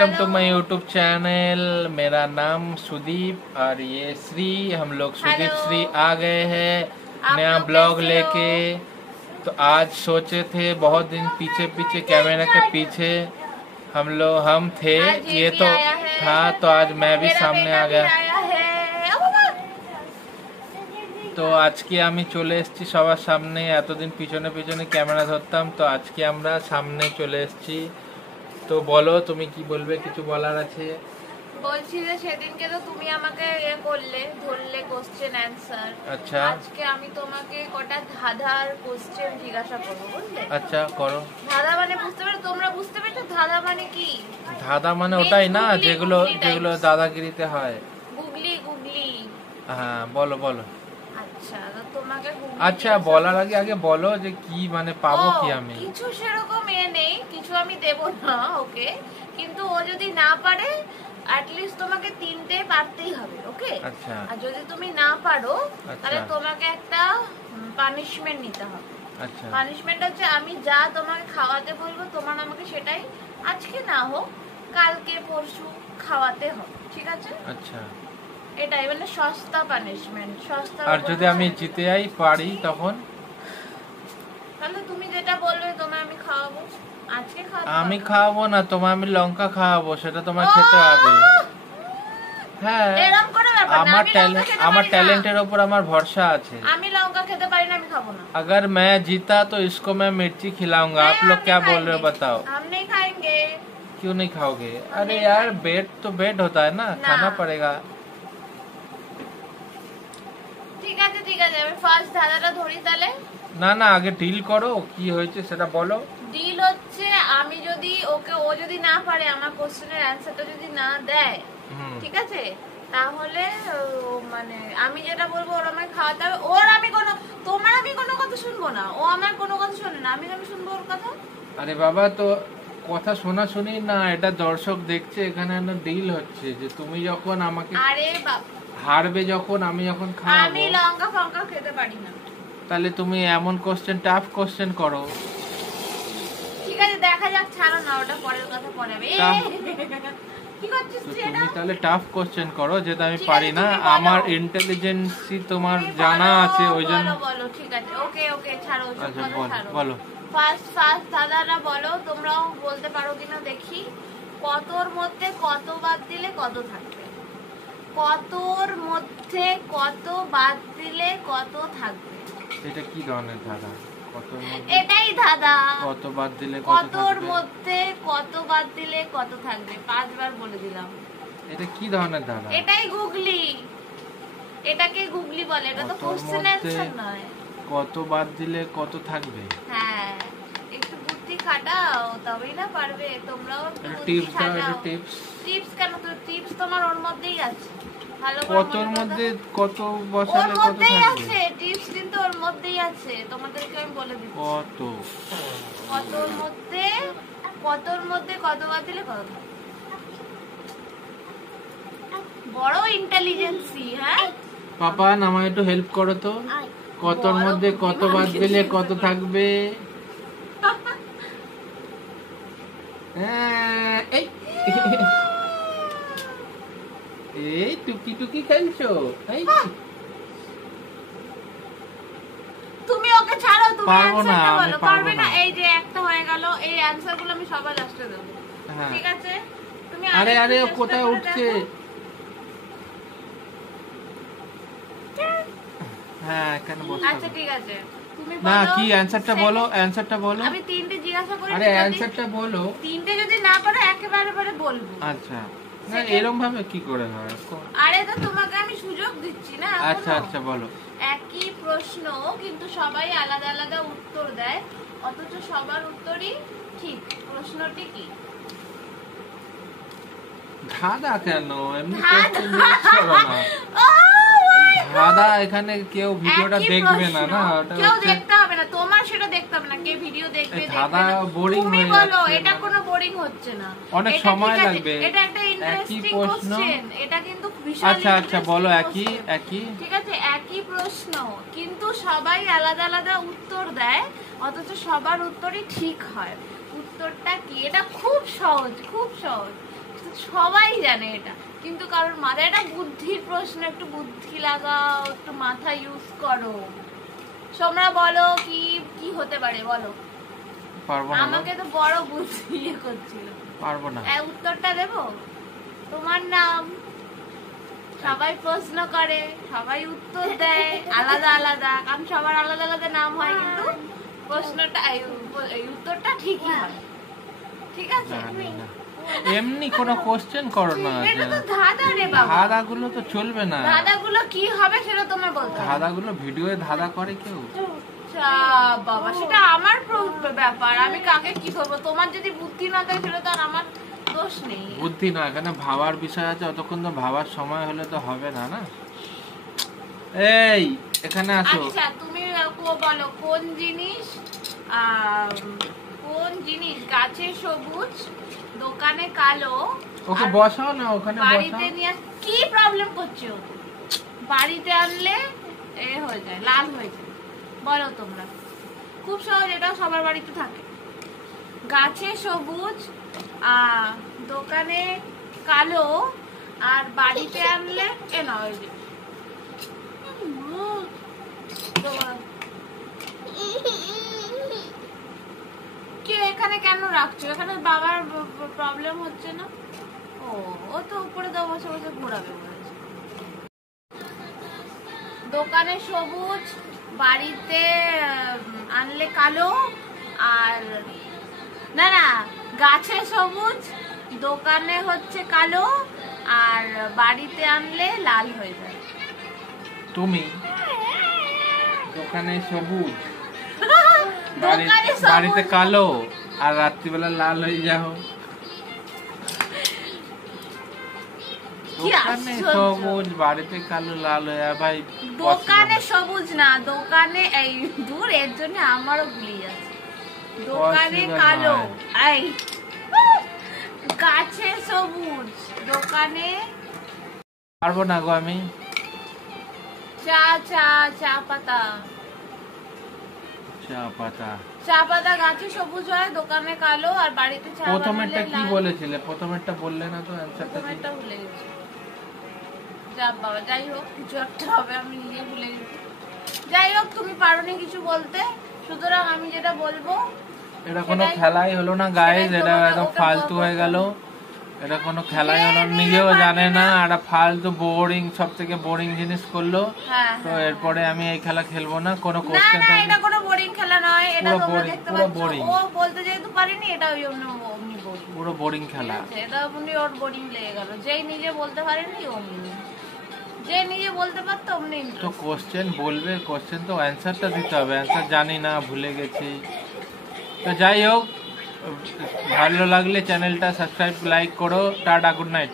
Welcome to my YouTube channel. मेरा नाम सुदीप और ये श्री, हम लोग सुदीप श्री आ गए हैं नया ब्लॉग लेके। तो आज सोचे थे बहुत दिन पीछे कैमरा के पीछे हम थे, ये तो था, तो आज मैं भी सामने आ गया। তো আজকে আমি চলে এসেছি সবার সামনে। এতদিন পিছনে ক্যামেরা ধরতাম, তো আজকে আমরা সামনে চলে এসেছি। তো বলো, তুমি কি বলবে? কিছু বলার আছে? বলছি যে সেদিনকে তো তুমি আমাকে ধরলে কোশ্চেন অ্যানসার। আচ্ছা, আজকে আমি তোমাকে কটা ধাঁধার কোশ্চেন জিজ্ঞাসা করব, বুঝলে? আচ্ছা, করো। ধাঁধা মানে বুঝতে পারছো? তোমরা বুঝতে পেরেছো ধাঁধা মানে কি? ধাঁধা মানে ওটাই না যেগুলো দাদাগিরিতে হয়। গুগলি। হ্যাঁ, বলো। আচ্ছা, তো তোমাকে আচ্ছা, বলার আগে বলো যে কি মানে পাবো কি আমি? কিছু সেরকম নেই, কিছু আমি দেব না ওকে, কিন্তু ও যদি না পারে অ্যাটলিস্ট তোমাকে তিনটে পারতেই হবে, ওকে? আচ্ছা। আর যদি তুমি না পারো তাহলে তোমাকে একটা পানিশমেন্ট নিতে হবে। আচ্ছা, পানিশমেন্ট হচ্ছে আমি যা তোমাকে খাওয়াতে বলবো তোমার আমাকে সেটাই আজকে না হোক কালকে পরশু খাওয়াতে হবে, ঠিক আছে? আচ্ছা, এটাই মানে সস্তা পানিশমেন্ট, সস্তা। আর যদি আমি জিতে যাই পারি তখন? তাহলে তুমি যেটা বলবে তোমায় আমি খাওয়াবো। আজকে আমি খাওয়াবো না, তোমায় আমি লঙ্কা খাওয়াবো, সেটা তোমায় খেতে হবে। হ্যাঁ, আমার ট্যালেন্টের উপর আমার ভরসা আছে। আমি লঙ্কা খেতে পারি না, আমি খাবো না। अगर मैं जीता तो इसको मैं मिर्ची खिलाऊंगा। आप लोग क्या बोल रहे हो बताओ? हम नहीं खाएंगे। क्यों नहीं खाओगे? अरे यार, बेट तो बेट होता है ना, खाना पड़ेगा। ঠিক আছে, আমি ফার্স্ট ধাঁধাটা ধরি তাহলে। না, আগে ডিল করো, কি হয়েছে সেটা বলো। ডিল হচ্ছে আমি যদি ও যদি না পারে আমার কোশ্চেনের অ্যানসারটা যদি না দেয়, ঠিক আছে, তাহলে মানে আমি যেটা বলবো ওর আমাকে খাওয়াতে হবে। তোমার আমি কোনো কথা শুনবো না, ও আমার কোনো কথা শোনে না, আমি কেন শুনবো ওর কথা? আরে বাবা, তো কথা শোনাশুনি না, এটা দর্শক দেখছে, এখানে একটা ডিল হচ্ছে যে তুমি যখন আমাকে হারবে, যখন আমি যখন খাওয়াবো। আমি লঙ্কা ফঙ্কা খেতে পারি না। তাহলে তুমি এমন টাফ কোশ্চেন করো। ঠিক আছে, দেখা যাক, ছাড়ো না, ওটা পরের কথা পরে হবে। কি করছিস তুই? তুমি তাহলে টাফ কোশ্চেন করো, যেটা আমি পারি না। আমার ইন্টেলিজেন্সি তোমার জানা আছে, ওইজন্য। বলো, ঠিক আছে, ওকে, ছাড়ো। আচ্ছা, বলো। ফার্স্ট দাদারা বলো, তোমরাও বলতে পারো কিনা দেখি। কতর মধ্যে কত বাদ দিলে কত থাকবে? কতর মধ্যে কত বাদ দিলে কত থাকবে? এটা কি ধরনের ধাঁধা? এটাই ধাঁধা। কত বাদ দিলে কতর মধ্যে কত বাদ দিলে কত থাকবে? 5 বার বলে দিলাম। এটা কি ধরনের ধাঁধা? এটাই গুগলি। এটাকে গুগলি বলে, এটা তো কোশ্চেন অ্যানসার নয়। কত বাদ দিলে কত থাকবে? হ্যাঁ, একটু বুদ্ধি খাটাও তবেই না পারবে। তোমরাও টিপস কেন? তো টিপস তোমার ওর মধ্যেই আছে। ভালো করে কতর মধ্যে কত বসালে কত থাকবে? আছে টিপস, কিন্তু ওর মধ্যেই আছে, তোমাদেরকে আমি বলে দিচ্ছি। কতর মধ্যে কত বাদ দিলে কত থাকবে? বড় ইন্টেলিজেন্সি। হ্যাঁ পাপা, আমায় একটু হেল্প করো তো। কতর মধ্যে কত বাদ দিলে কত থাকবে? এই টুকি খেলছো? তুমি ওকে ছাড়ো, তুমি অ্যানসারটা বলো। পারবে না? এই যে একটা হয়ে গেল, এই অ্যানসারগুলো আমি সবার লাস্টে দেব, ঠিক আছে? তুমি আরে কোথায় উঠছে? হ্যাঁ, কেন বসছো? আচ্ছা, ঠিক আছে, তুমি না, বলো। কি অ্যানসারটা বলো। আমি তিনটে জিজ্ঞাসা করি, আরে অ্যানসারটা বলো। তিনটে যদি না পারো একেবারে বলবো। আচ্ছা, না এরকম ভাবে কি করে হয়? আরে তো তোমাকে আমি সুযোগ দিচ্ছি না। আচ্ছা, বলো। একই প্রশ্ন কিন্তু সবাই আলাদা আলাদা উত্তর দেয়, অথচ সবার উত্তরই ঠিক। প্রশ্নটি কি? ধাঁধা কেন? এমনি ধাঁধা, এখানে কেউ ভিডিওটা দেখবে না। কেউ দেখতে হবে না, তোমার সেটা দেখতে হবে না, কে ভিডিও দেখবে। ধাঁধা বোরিং হয়ে যাচ্ছে। তুমি বলো, এটা কোনো বোরিং হচ্ছে না, অনেক সময় লাগবে। এটা একটা ইন্টারেস্টিং কোশ্চেন, এটা কিন্তু বিশাল। আচ্ছা, বলো। একই ঠিক আছে, একই প্রশ্ন কিন্তু সবাই আলাদা আলাদা উত্তর দেয়, অথচ সবার উত্তরই ঠিক হয়। উত্তরটা কি? এটা খুব সহজ। সবাই জানে এটা, কিন্তু কারোর মাথায় এটা বুদ্ধির প্রশ্ন, একটু বুদ্ধি লাগাও, একটু মাথা ইউজ করো। তোমরা বলো কি কি হতে পারে বলো। পারবো না, আমাকে তো বড় বুদ্ধি করছিল। পারবো না। উত্তরটা দেবো, তোমার নাম, সবাই প্রশ্ন করে, সবাই উত্তর দেয় আলাদা আলাদা, কারণ সবার আলাদা আলাদা নাম হয়, কিন্তু প্রশ্নটা এই উত্তরটা ঠিকই হয়। ঠিক আছে, এমনি কোনো কোশ্চেন করো না। এটা তো ধাঁধা রে বাবা, ধাঁধাগুলো তো চলবে না। ধাঁধাগুলো কি হবে সেটা তোমার বলতে হবে। ধাঁধাগুলো ভিডিওয়ে ধাঁধা করে কেউ? বাবা সেটা আমার ব্যাপার, আমি কাকে কি করবো। তোমার যদি বুদ্ধি না থাকে সেটা তো আর আমার দোষ নেই। বুদ্ধি না, এখানে ভাবার বিষয় আছে, অতক্ষণ তো ভাবার সময় হলে তো হবে না। না এই এখানে আসো। আচ্ছা তুমি বলো কোন জিনিস গাছে সবুজ দোকানে কালো। ওকে বসাও না ওখানে, বাড়িতে নিয়ে কি প্রবলেম করছো? বাড়িতে আনলে এ হয়ে যায়, লাল হয়ে যায়। বলো তোমরা, খুব সহজ, এটা সবার বাড়িতে থাকে। গাছে সবুজ দোকানে কালো, আর বাড়িতে আনলে এ নয় কি। এখানে কেন রাখছো? এখানে বাবার প্রবলেম হচ্ছে না? ও তো উপরে দাও, বসে বসে ঘোরাবে বলেছে। দোকানে সবুজ, বাড়িতে আনলে কালো, আর না না, গাছে সবুজ দোকানে হচ্ছে কালো, আর বাড়িতে আনলে লাল হয়ে যায়। তুমি দোকানে সবুজ, দোকানে বাড়িতে কালো, আর রাত্রিবেলা লাল হয়ে যাও। দোকানে সবুজ, বাড়িতে কালো, লাল হয়ে যায়। ভাই দোকানে সবুজ না, দোকানে এই দূর, এর জন্য আমারও ভুলে যাচ্ছে। দোকানে কালো, এই গাছে সবুজ দোকানে। পারবো না গো আমি। চা পাতা গাছে সবুজ হয়, দোকানে কালো, আর বাড়িতে চা। প্রথমেরটা কি বলেছিলে? প্রথমেরটা বললে না তো, প্রথমেরটা ভুলে গেছি। যা বাবা, যাই হোক কিছু একটা হবে, আমি নিজে ভুলে গেছি। যাই হোক, তুমি পারোনি কিছু বলতে, সুতরাং আমি যেটা বলবো। এটা কোনো খেলাই হলো না গাইস, এটা একদম ফালতু হয়ে গেল। এটা কোনো খেলাই হলো, নিজেও জানে না, এটা ফালতু বোরিং, সব থেকে বোরিং জিনিস করলো। তো এরপরে আমি এই খেলা খেলবো না। কোনো কোশ্চেন না, এটা কোনো বোরিং খেলা নয়, এটা তোমরা দেখতে পুরো পাচ্ছ। বোরিং। ও বলতে যেহেতু পারিনি, এটা অমনি বোরিং, পুরো বোরিং খেলা। এটা অমনি ওর বোরিং লেগে গেল। যেই নিজে বলতে পারেনি অমনি, যে নিজে বলতে পারতো অমনি। তো কোশ্চেন বলবে, কোশ্চেন তো অ্যানসারটা দিতে হবে। অ্যানসার জানি না, ভুলে গেছি। তো যাই হোক, ভালো লাগলে চ্যানেলটা সাবস্ক্রাইব, লাইক করো। Tata, good night.